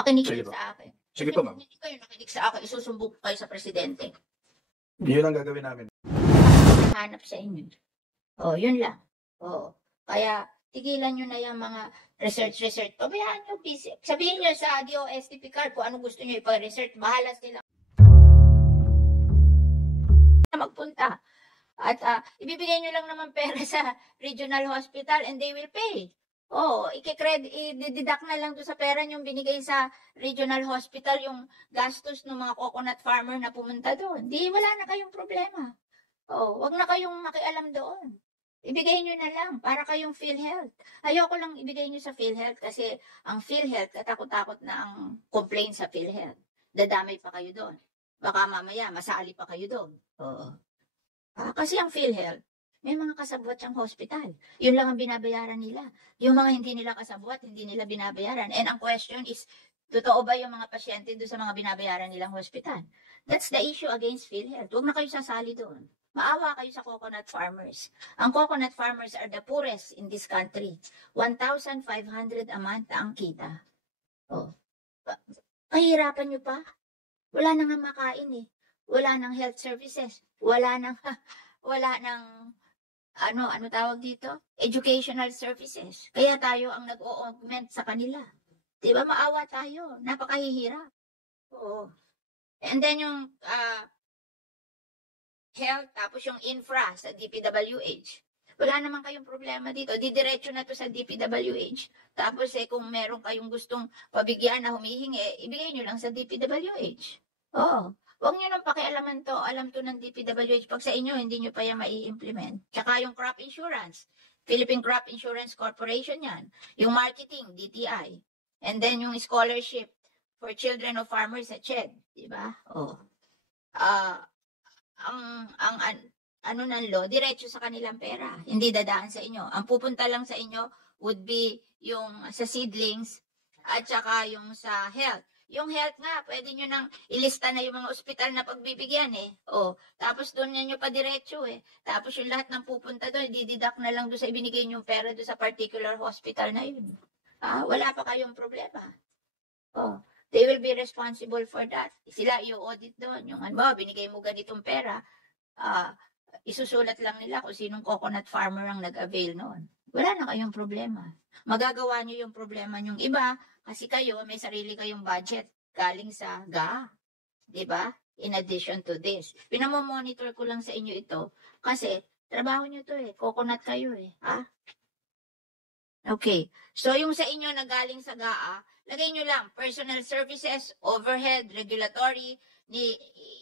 Makinig Sige kayo po. sa akin. Sige po, ma'am. Hindi kayo nakinig sa akin, isusumbong ko kayo sa presidente. Yun ang gagawin namin. Hanap sa inyo. Yun lang. Kaya, tigilan nyo na yung mga research. Pabayaan nyo, busy. Sabihin nyo sa DOST card kung ano gusto nyo ipag-research. Bahala sila magpunta. At ibibigay nyo lang naman pera sa regional hospital and they will pay. I-deduct na lang doon sa pera nyo binigay sa regional hospital yung gastos ng mga coconut farmer na pumunta doon. Di wala na kayong problema. Wag na kayong makialam doon. Ibigay nyo na lang para kayong PhilHealth. Ayoko lang ibigay nyo sa PhilHealth kasi ang PhilHealth, katakot-takot na ang complaint sa PhilHealth. Dadamay pa kayo doon. Baka mamaya masali pa kayo doon. Kasi ang PhilHealth, may mga kasabwat siyang hospital. Yun lang ang binabayaran nila. Yung mga hindi nila kasabwat, hindi nila binabayaran. And ang question is, totoo ba yung mga pasyente doon sa mga binabayaran nilang hospital? That's the issue against PhilHealth. Huwag na kayo sasali doon. Maawa kayo sa coconut farmers. Ang coconut farmers are the poorest in this country. 1,500 a month ang kita. Kahirapan nyo pa? Wala nang makain eh. Wala nang health services. Wala nang ano tawag dito? Educational services. Kaya tayo ang nag-o-augment sa kanila. Diba maawa tayo? Napakahihirap. And then yung health, tapos yung infra sa DPWH. Wala naman kayong problema dito. Didiretso na to sa DPWH. Tapos kung meron kayong gustong pabigyan na humihingi, ibigay nyo lang sa DPWH. Huwag nyo nang pakialaman to. Alam to ng DPWH. Pag sa inyo, hindi nyo pa yan mai-implement. Tsaka yung crop insurance. Philippine Crop Insurance Corporation yan. Yung marketing, DTI. And then yung scholarship for children of farmers at CHED. Diba? Ang ng law, diretso sa kanilang pera. Hindi dadaan sa inyo. Ang pupunta lang sa inyo would be yung sa seedlings at saka yung sa health. Yung health nga, pwede nyo nang ilista na yung mga ospital na pagbibigyan tapos doon nyo pa diretso Tapos yung lahat ng pupunta doon, dididak na lang doon sa ibinigay nyo pera doon sa particular hospital na yun. Wala pa kayong problema. They will be responsible for that. Sila i-audit doon. Yung binigay mo ganitong pera, isusulat lang nila kung sinong coconut farmer ang nag-avail noon. Wala na kayong problema. Magagawa nyo yung problema nyong iba kasi kayo may sarili kayong budget galing sa GA. Diba? In addition to this. Pinamomonitor ko lang sa inyo ito kasi trabaho nyo to coconut kayo Okay. So yung sa inyo na galing sa GA, lagay nyo lang personal services, overhead, regulatory,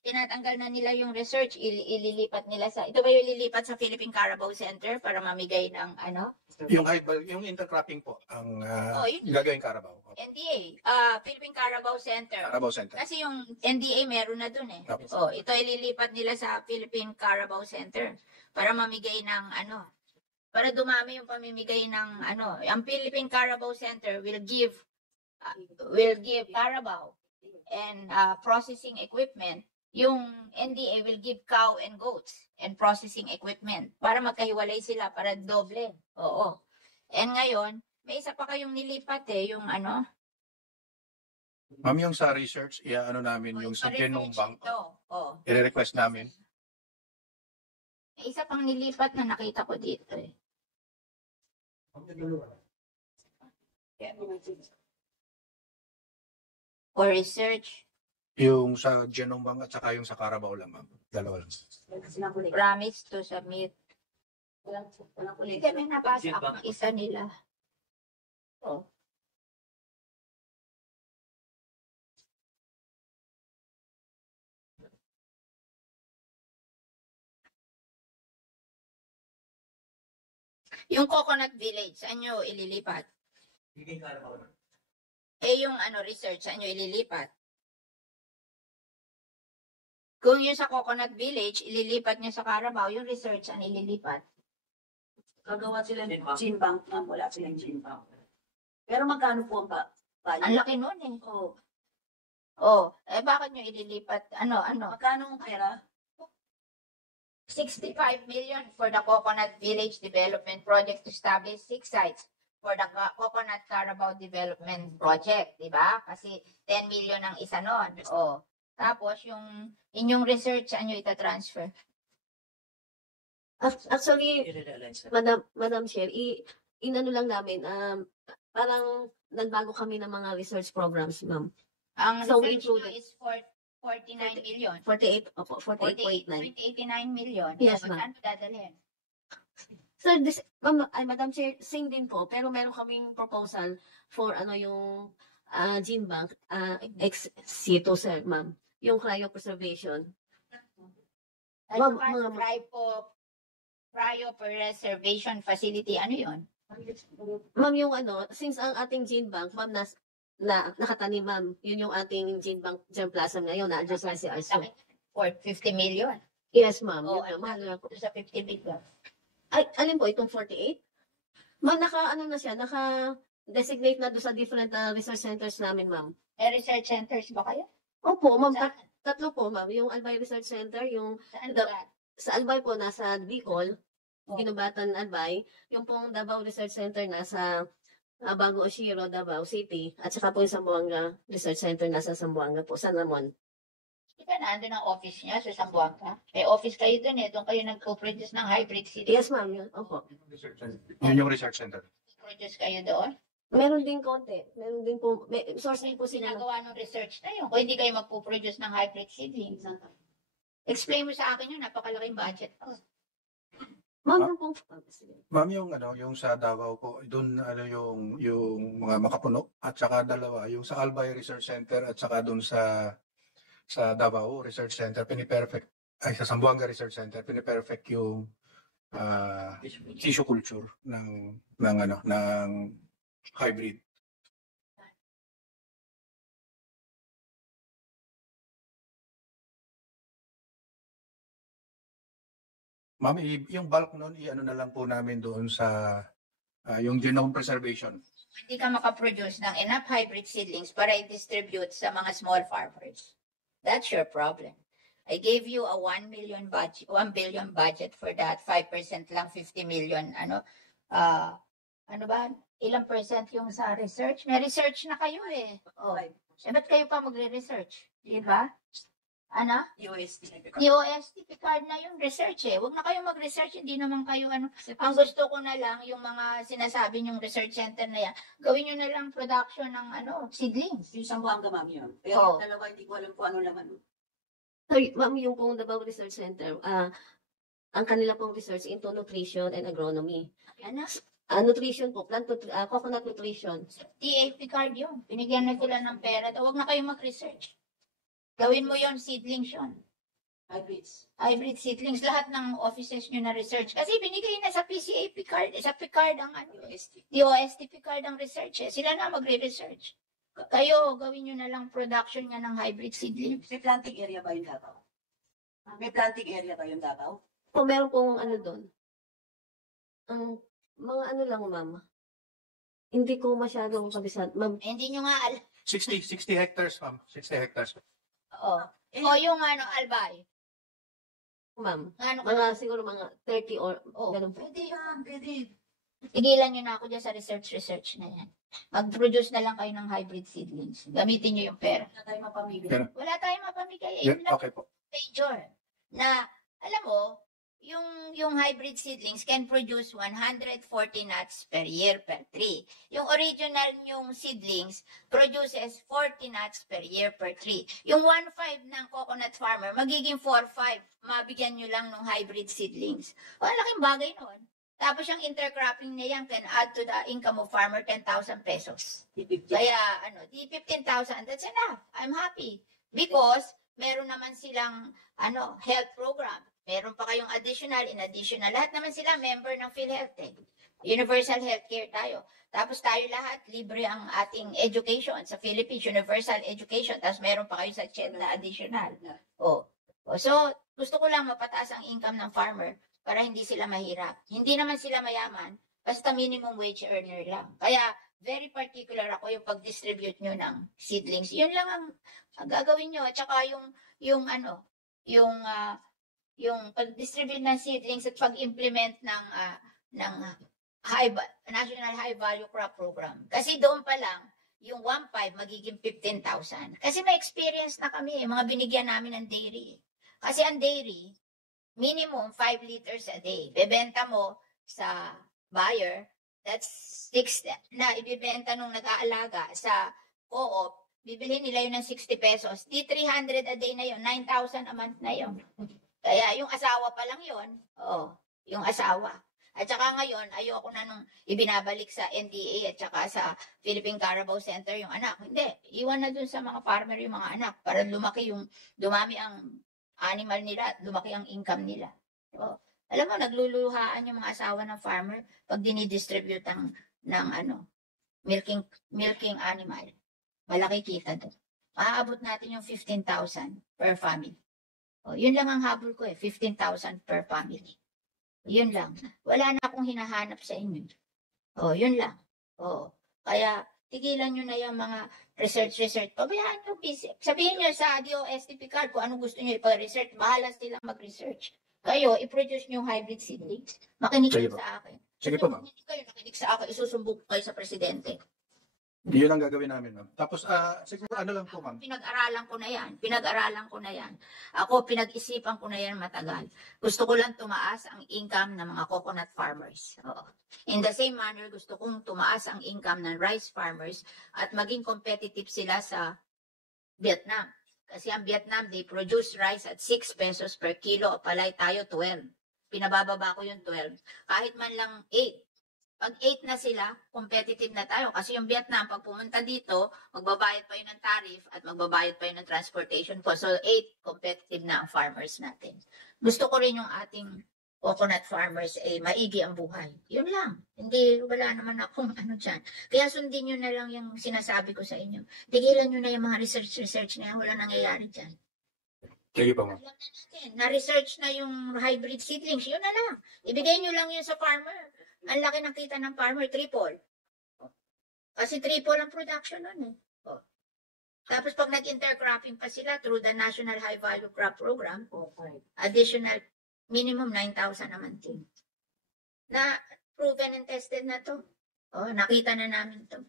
tinatanggal na nila yung research, ililipat nila ito ba yung ililipat sa Philippine Carabao Center para mamigay ng Yung intercropping po, ang gagawin Carabao. NDA, Philippine Carabao Center. Carabao Center. Kasi yung NDA meron na dun ito ililipat nila sa Philippine Carabao Center para mamigay ng para dumami yung pamimigay ng ang Philippine Carabao Center will give Carabao and processing equipment. Yung NDA will give cow and goats and processing equipment para magkahiwalay sila para doble. And ngayon, may isa pa kayong nilipat yung Ma'am, yung sa research, namin yung sa Genome Bank. I-request namin. May isa pang nilipat na nakita ko dito For research. Yung sa Genome Bank at saka yung sa Carabao lang, ma'am. Dalawa lang. Promise to submit. Hindi kami nabasa ang isa nila. Yung Coconut Village, saan nyo ililipat? Yung research, saan nyo ililipat? Kung yung sa Coconut Village, ililipat nyo sa Carabao, yung research, saan ililipat? Gagawa sila ng gene bank na wala silang gene bank. Pero magkano po ang value? Ang laki nun bakit nyo ililipat? Magkano ang pera? 65 million for the Coconut Village Development Project to establish 6 sites for the Coconut Carabao Development Project, di ba? Kasi 10 million ang isa nun. O, tapos yung inyong research, saan nyo itatransfer? Actually, Madam Chair, inano lang namin, parang nagbago kami ng mga research programs, ma'am. Ang So, research nyo included- is 49 million. 48.9. million. Yes, O, ma'am. saan dadalhin? So, Madam Chair, same din po, pero meron kaming proposal for yung gene bank, ex situ, sir, ma'am. Yung cryopreservation. At Ma'am, saka mga- cryopreservation facility, ano yun? Ma'am, yung since ang ating gene bank, ma'am, nakatanim, ma'am. Yun yung ating gene bank germplasm ngayon, na-adjust sa CRC. For 50 million. Yes, ma'am. O, Yun, mahal na po. sa 50 million. Ay, alin po, itong 48? Ma'am, naka-designate na doon sa different research centers namin, ma'am. May research centers ba kayo? Opo, ma'am. Saan? Tatlo po, ma'am. Yung Albay Research Center, yung Saan The- ba? sa Albay po, nasa Bicol, Oh. Ginubatan, Albay. Yung pong Davao Research Center, nasa Bago Oshiro, Davao City. At saka po yung Zamboanga Research Center, nasa Zamboanga po, San Ramon. Di ba nandun ang office niya sa Zamboanga? May office kayo dun eh. Doon kayo nagpo-produce ng hybrid seed. Yes, ma'am. Yun. Opo. Yun yung research center. Produce kayo doon? Meron din konti. Meron din po, source din po sila. Ginagawa ng research na yun. Kung hindi kayo magpo-produce ng hybrid seedlings. Explain mo sa akin yun. Napakalaking budget. Oh. Ma'am, yung pong, sige. Ma'am, yung sa Davao po, doon yung mga makapuno at saka dalawa, yung sa Albay Research Center at saka doon sa Davao Research Center, sa Zamboanga Research Center, piniperfect yung tissue culture ng hybrid. Ma'am, yung bulk nun, i-ano na lang po namin doon sa yung genome preservation. Hindi ka makaproduce ng enough hybrid seedlings para i-distribute sa mga small farmers. That's your problem. I gave you a 1 billion budget for that. 5% lang, 50 million. Ano ba? Ilang percent yung sa research? May research na kayo eh. Oh. Ba't kayo pa magre-research? Di ba? Ano? UST card na yung research eh. Huwag na kayo mag-research, hindi naman kayo Ang gusto ko na lang, yung mga sinasabi yung research center na yan, gawin nyo na lang production ng seedlings. Yung Zamboanga, ma'am, yun. Pero Oo. yung dalawa, hindi ko alam kung ano laman. Ma'am, yung pong Davao Research Center, ang kanila pong research into nutrition and agronomy. Ano? Nutrition po, coconut nutrition. TAP card yun. Binigyan na sila ng pera. Huwag na kayo mag-research. Gawin mo yon seedlings yun. Hybrids. Hybrid seedlings. Lahat ng offices nyo na research. Kasi binigay na sa PCAP card. Sa PCARD ang DOST card ang research eh. Sila na magre-research. Kayo, gawin nyo na lang production nga ng hybrid seedlings. May planting area ba yung Davao? May planting area ba yung Davao? O meron pong doon. Ang mga lang, ma'am. Hindi ko masyadong kabisado. Ma'am, Hindi nyo nga alam. 60 hectares, ma'am. 60 hectares. O yung Albay. ma'am. Ano Siguro mga 30 or ganun po. Pwede yan, pwede. Tigilan nyo na ako dyan sa research na yan. Mag-produce na lang kayo ng hybrid seedlings. Gamitin nyo yung pera. Wala tayong mapamili. Wala tayong mapamigay. Yeah, Yun lang okay po. major. Na, alam mo, yung hybrid seedlings can produce 140 nuts per year per tree. Yung original yung seedlings produces 40 nuts per year per tree. Yung 1.5 ng coconut farmer, magiging 4.5. Mabigyan nyo lang ng hybrid seedlings. O, laking bagay nun. Tapos yung intercropping niya yan can add to the income of farmer 10,000 pesos. Kaya, di 15,000, that's enough. I'm happy. Because, meron naman silang, health program. Meron pa kayong additional, lahat naman sila member ng PhilHealth eh. Universal healthcare tayo. Tapos tayo lahat, libre ang ating education sa Philippines, universal education. Tapos meron pa kayo sa CHED na additional. So, gusto ko lang mapataas ang income ng farmer para hindi sila mahirap. Hindi naman sila mayaman, basta minimum wage earner lang. Kaya, very particular ako yung pag-distribute nyo ng seedlings. Yun lang ang gagawin nyo. At saka yung pag-distribute ng seedlings at pag-implement ng National High Value Crop Program. Kasi doon pa lang, yung 1.5 magiging 15,000. Kasi may experience na kami, mga binigyan namin ng dairy. Kasi ang dairy, minimum 5 liters a day. Bebenta mo sa buyer, that's 6 na ibibenta nung nag-aalaga sa co-op, bibili nila yun ng 60 pesos. Di 300 a day na yun, 9,000 a month na yun. Kaya yung asawa pa lang yun, yung asawa. At saka ngayon, ayoko na nung ibinabalik sa NDA at saka sa Philippine Carabao Center yung anak. Hindi, iwan na dun sa mga farmer yung mga anak para dumami ang animal nila, lumaki ang income nila. So, alam mo, nagluluhaan yung mga asawa ng farmer pag dinidistribute ng milking animal. Malaki kita doon. Maaabot natin yung 15,000 per family. Yun lang ang habol ko 15,000 per family. Yun lang. Wala na akong hinahanap sa inyo. Yun lang. Kaya tigilan nyo na yung mga research. Pabayaan nyo, sabihin nyo sa DOSTP card kung ano gusto nyo ipa-research. Bahala silang mag-research. Kayo, i-produce nyo hybrid seedlings. Makinig kayo sa akin. Sige po, ma'am. Hindi kayo nakinig sa akin, isusumbong kayo sa presidente. Yun ang gagawin namin, ma'am. Tapos, siguro ano lang po, ma'am. Pinag-aralan ko na yan. Ako, pinag-isipan ko na yan matagal. Gusto ko lang tumaas ang income ng mga coconut farmers. In the same manner, gusto kong tumaas ang income ng rice farmers at maging competitive sila sa Vietnam. Kasi ang Vietnam, they produce rice at 6 pesos per kilo. Palay tayo 12. Pinabababa ko yung 12. Kahit man lang 8. Pag 8 na sila, competitive na tayo. Kasi yung Vietnam, pag pumunta dito, magbabayad pa yun ng tariff at magbabayad pa yun ng transportation cost. So 8, competitive na ang farmers natin. Gusto ko rin yung ating coconut farmers, maigi ang buhay. Yun lang. Hindi, wala naman akong dyan. Kaya sundin nyo na lang yung sinasabi ko sa inyo. Tigilan nyo na yung mga research na yan. Wala nangyayari dyan. Sige po, ma'am. Alam na natin, na-research na yung hybrid seedlings. Yun na lang. Ibigay nyo lang yun sa farmer. Ang laki ng kita ng farmer, triple. Kasi triple ang production nun . Tapos pag nag-intercropping pa sila through the National High Value Crop Program, additional minimum 9,000 naman din. Na proven and tested na to. Nakita na namin to.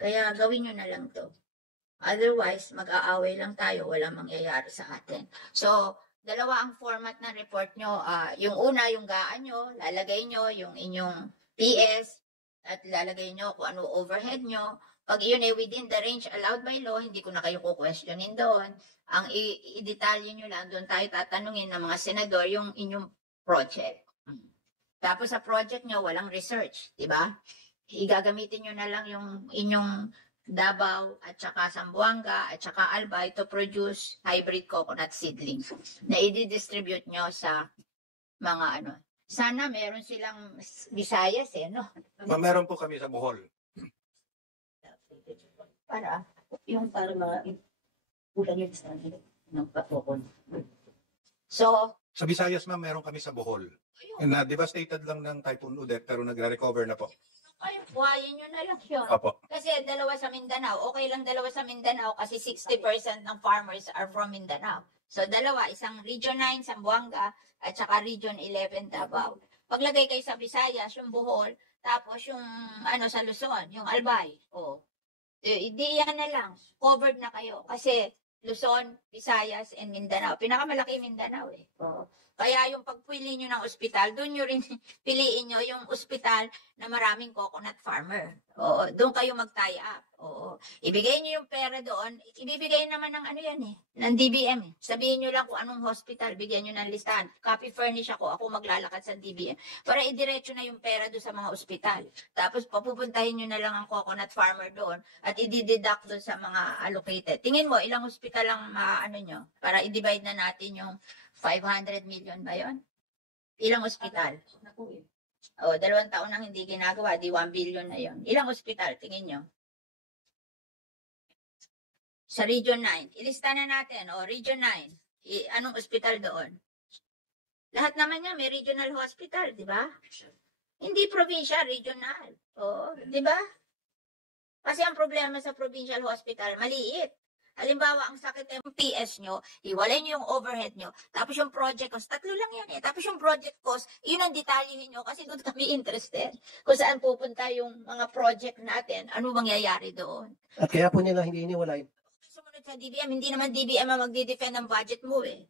Kaya gawin nyo na lang to. Otherwise, mag-aaway lang tayo, walang mangyayari sa atin. So, dalawa ang format ng report nyo. Yung una, yung gaan nyo, lalagay nyo yung inyong PS at lalagay nyo kung ano overhead nyo. Pag yun ay within the range allowed by law, hindi ko na kayo kukwestiyonin doon. Ang i-detalye nyo lang, doon tayo tatanungin ng mga senador yung inyong project. Tapos sa project nyo, walang research, di ba? Igagamitin nyo na lang yung inyong Davao at saka Zamboanga at saka Albay to produce hybrid coconut seedlings na i-distribute nyo sa mga Sana meron silang Visayas no? Meron po kami sa Bohol. Para mga ulan yun sa ng patokon. So, Sa Visayas, ma'am, meron kami sa Bohol. Na devastated lang ng Typhoon Odette pero nagre-recover na po. ay, buhayin nyo na lang yun. Opo. Kasi dalawa sa Mindanao. Okay lang dalawa sa Mindanao kasi 60% ng farmers are from Mindanao. So dalawa, isang Region 9, Zamboanga, at saka Region 11, Davao. Paglagay kayo sa Visayas, yung Bohol, tapos yung sa Luzon, yung Albay. Di yan na lang. Covered na kayo. Kasi Luzon, Visayas, and Mindanao. Pinakamalaki Mindanao Kaya yung pagpili nyo ng ospital, doon nyo rin piliin nyo yung ospital na maraming coconut farmer. Doon kayo mag-tie up. Ibigay nyo yung pera doon. Ibibigay naman ng ng DBM. Sabihin nyo lang kung anong hospital, bigyan nyo ng listahan. Copy furnish ako maglalakad sa DBM. Para idiretso na yung pera doon sa mga ospital. Tapos papupuntahin nyo na lang ang coconut farmer doon at i-deduct doon sa mga allocated. Tingin mo, ilang hospital lang nyo? Para i-divide na natin yung 500 million ba yun? Ilang ospital? 2 taon nang hindi ginagawa, di 1 billion na yun. Ilang ospital, tingin nyo? Sa Region 9. Ilista na natin, Region 9. Anong ospital doon? Lahat naman niya may regional hospital, di ba? Hindi provincial, regional. Di ba? Kasi ang problema sa provincial hospital, maliit. Halimbawa, ang sakit ng PS nyo, hiwalay nyo yung overhead nyo, tapos yung project cost, tatlo lang yan eh. Tapos yung project cost, yun ang detalyihin nyo kasi doon kami interested. Kung saan pupunta yung mga project natin, ano mangyayari doon. At kaya po nila hindi iniwalay. Sumunod sa DBM, hindi naman DBM ang magdi-defend ng budget mo eh.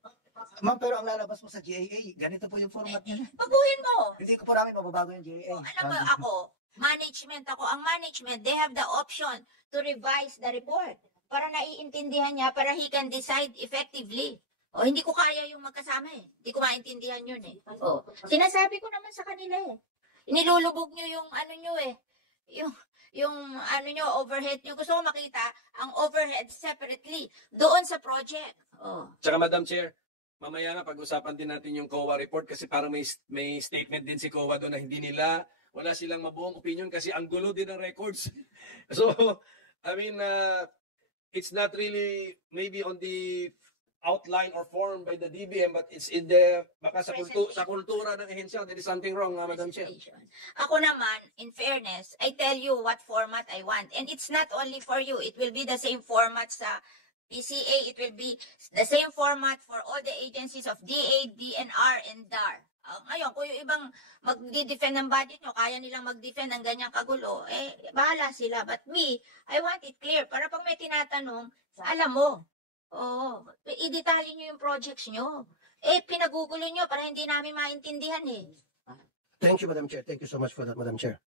Ma'am, pero ang lalabas mo sa GAA, ganito po yung format niya. Baguhin mo. Hindi ko po namin mababago yung GAA. Alam mo ako, management ako. Ang management, they have the option to revise the report para naiintindihan niya, para he can decide effectively. O, hindi ko kaya yung magkasama eh. Hindi ko maintindihan yun eh. O, sinasabi ko naman sa kanila eh. Inilulubog nyo yung ano nyo eh. Yung ano nyo, overhead nyo. Gusto ko makita ang overhead separately doon sa project. O. Tsaka Madam Chair, mamaya nga pag-usapan din natin yung COA report kasi parang may statement din si COA doon na wala silang mabuong opinion kasi ang gulo din ng records. So, I mean, it's not really maybe on the outline or form by the DBM but it's in the, baka sa kultura ng ehensya, there is something wrong, Madam Chair. Ako naman, in fairness, I tell you what format I want. And it's not only for you. It will be the same format sa PCA. It will be the same format for all the agencies of DA, DNR, and DAR. Ngayon, kung yung ibang mag-defend ng budget nyo, kaya nilang mag-defend ng ganyang kagulo, eh, bahala sila. But me, I want it clear. Para pag may tinatanong, alam mo. Oo. I-detalye nyo yung projects nyo. Eh, pinagugulo nyo para hindi namin maintindihan eh. Thank you, Madam Chair. Thank you so much for that, Madam Chair.